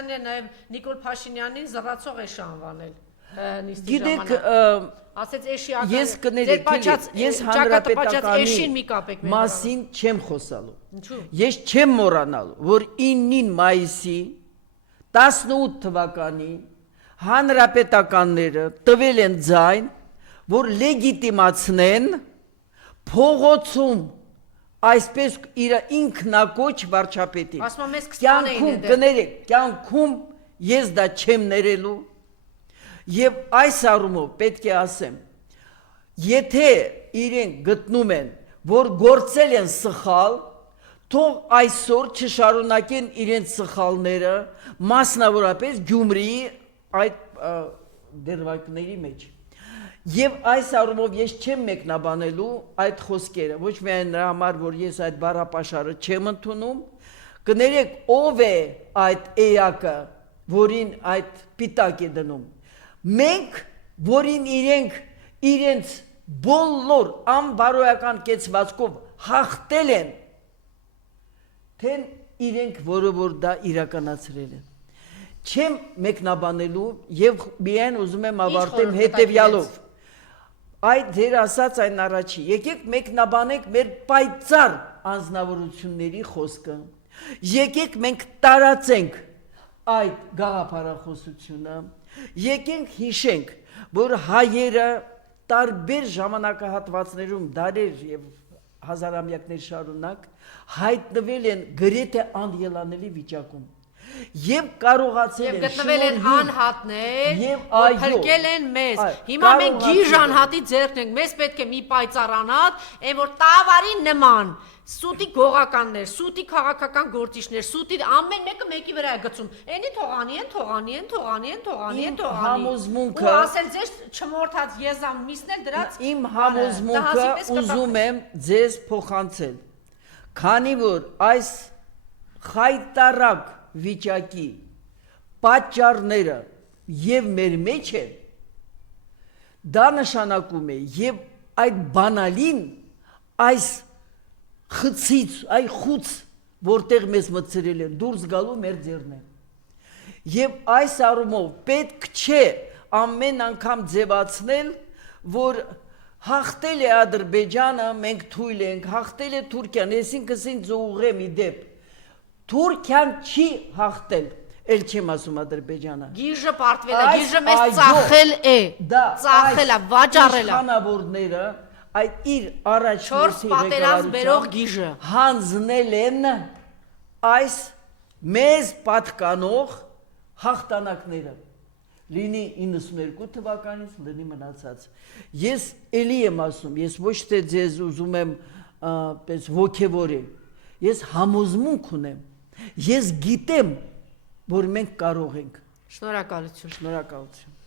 Սարգսյանն է նաև Նիկոլ Փաշինյանին զրացող էշ անվանել։ Գիտեք, ասեց էշի ես կներեք, ես հանրապետականի մասին չեմ խոսալու։ Ես չեմ մոռանալու, որ 9 մայիսի 18 թվականին հանրապետականները տվել են ձայն, որ լեգիտիմացնեն փողոցում այսպես իր ինքնակոչ վարչապետին։ Կյանքում ես դա չեմ ներելու եւ այս առումով պետք է ասեմ, եթե իրենք գտնում են, որ գործել են սխալ, թող այսօր չշարունակեն իրենց սխալները, մասնավորապես Գյումրիի այդ դերվակների մեջ։ Եվ այս առումով ես չեմ մեկնաբանելու այդ խոսքերը, ոչ միայն նրա համար, որ ես այդ բառապաշարը չեմ ընդունում, կներեք ով է այդ էակը, որին այդ պիտակ է դնում։ Մենք, որին իրենց բոլոր անբարոյական կեցվածքով հաղթել են, թե իրենք, որը որ դա իրականացրել են։ Չեմ մեկնաբանելու և միայն ուզում եմ ավարտեմ հետևյալով։ Այդ ձեր ասած այն առաջի, եկեք մեկնաբանենք մեր պայծառ անձնավորությունների խոսքը, եկեք մենք տարածենք այդ գաղափարախոսությունը, եկենք հիշենք, որ հայերը տարբեր ժամանակահատվածներում դարեր և հազարամյակներ շարունակ հայտնվել են գրեթե անելանելի վիճակում և կարողացել են գտնվել են անհատներ, որ փրկել են մեզ։ Հիմա մենք գիժ անհատի ձեռքն ենք, մեզ պետք է մի պայծառ անհատ, այն որ տավարի նման, սուտի գողականներ, սուտի քաղաքական գործիչներ, սուտի ամեն մեկը մեկի վրա է գցում։ Էնի թողանի են։ Ու ասել ձեզ չմորթած եզան միսնել դրած։ Իմ համոզմունքը ուզում եմ ձեզ փոխանցել, քանի որ այս խայտառակ վիճակի պատճառները և մեր մեջ են, դա նշանակում է և այդ բանալին, այս խցից, այ խուց, որտեղ մեզ մտցրել են, դուրս գալու մեր ձեռն են։ Եվ այս առումով պետք չէ ամեն անգամ ձևացնել, որ հաղթել է Ադրբեջանը, մենք թույլ ենք, հաղթել է Թուրքիան, այսինքն զուղեմ ի դեպ։ Թուրքիան չի հաղթել, էլ չեմ ասում Ադրբեջանը։ Գիժը պարտվել է, գիժը մեզ ծախել է, ծախել է, վաճառել է։ Իշխանավորները այդ իր առաջ չորս պատերազմ բերող գիժը հանձնել են այս մեզ պատկանող հաղթանակները, լինի 92 թվականից, լինի մնացած։ Ես էլի եմ ասում, ես ոչ թե ձեզ ուզում եմ ոգևորել, ես համոզմունք ունեմ, ես գիտեմ, որ մենք կարող ենք։ Շնորհակալություն։ Շնորհակալություն։